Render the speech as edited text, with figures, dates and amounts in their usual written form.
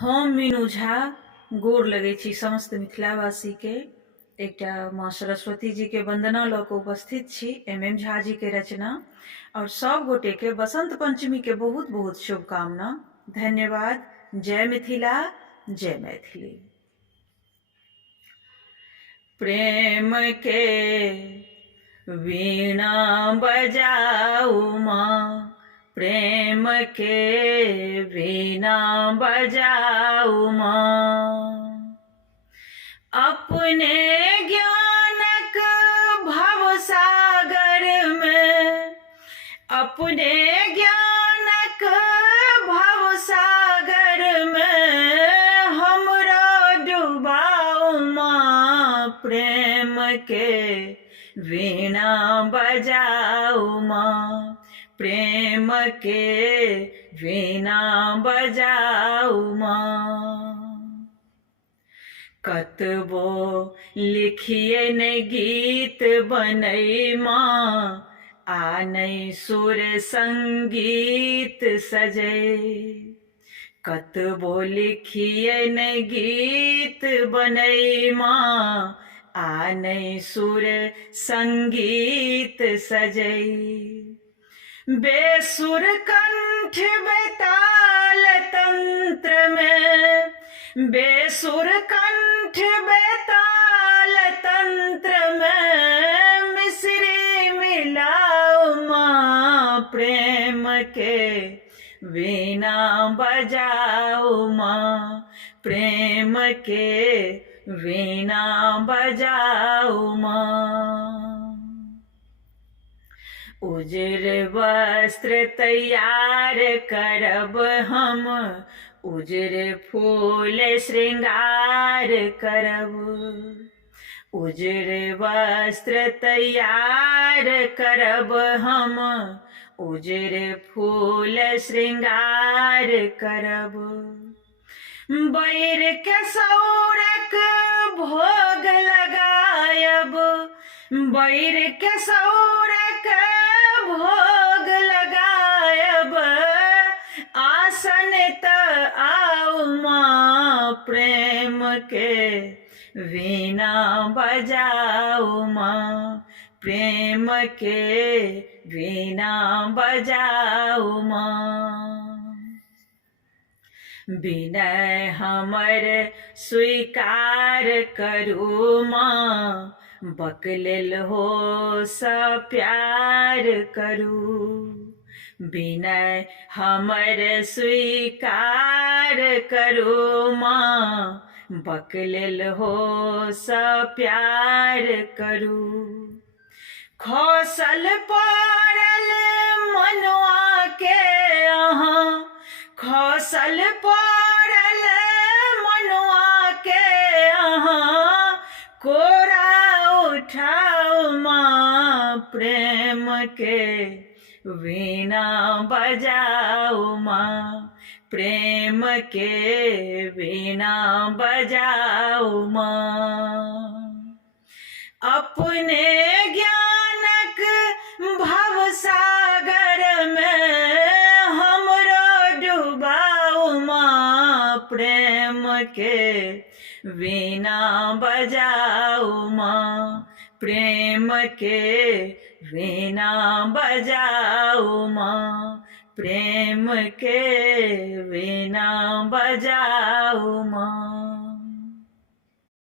हम मीनू झा गोर लगै छी समस्त मिथिलावासी के। एकटा माँ सरस्वती जी के वंदना लऽ कऽ उपस्थित छी। एम झा जी के रचना और सब गोटे के बसंत पंचमी के बहुत बहुत शुभकामना। धन्यवाद। जय मिथिला, जय मैथिली। प्रेम के वीणा बजाऊ माँ, प्रेम के वीणा बजाऊ माँ। अपने ज्ञानक भवसागर में, अपने ज्ञानक भवसागर में हमरा डुबाऊ माँ। प्रेम के वीणा बजाऊ माँ, प्रेम के वीणा बजाऊ माँ। कतबो लिखिए ने गीत बनई माँ, आ नहीं सुर संगीत सजे। कतबो लिखिए ने गीत बनई माँ, आ नहीं सुर संगीत सजई। बेसुर कंठ बेताल तंत्र में, बेसुर कंठ बेताल तंत्र में मिश्री मिलाओ माँ। प्रेम के वीणा बजाओ माँ, प्रेम के वीणा बजाओ माँ। उजर वस्त्र तैयार करब हम, उजर फूल श्रृंगार करब। उजर वस्त्र तैयार करब हम, उजर फूल श्रृंगार करब। बैर के सौरक भोग लगायब, बैर के सौरक भोग लगायब। आसन त आओ माँ, प्रेम के वीणा बजाओ माँ, प्रेम के वीणा बजाओ माँ। विनय हमर स्वीकार करू माँ, बकलेल हो स प्यार करू। विनय हमर स्वीकार करू माँ, बकलेल हो स प्यार करू। खौसल पड़ल मनुआ के अहाँ, खौसल पड़ल मनुआ के अहाँ। कोरा उठाओ माँ, प्रेम के वीणा बजाओ माँ, प्रेम के वीणा बजाओ माँ। अपने ज्ञानक भवसागर में हमरो डुबाऊ माँ। प्रेम के वीणा बजाऊ माँ, प्रेम के वीणा बजाऊ माँ, प्रेम के वीणा बजाऊ माँ।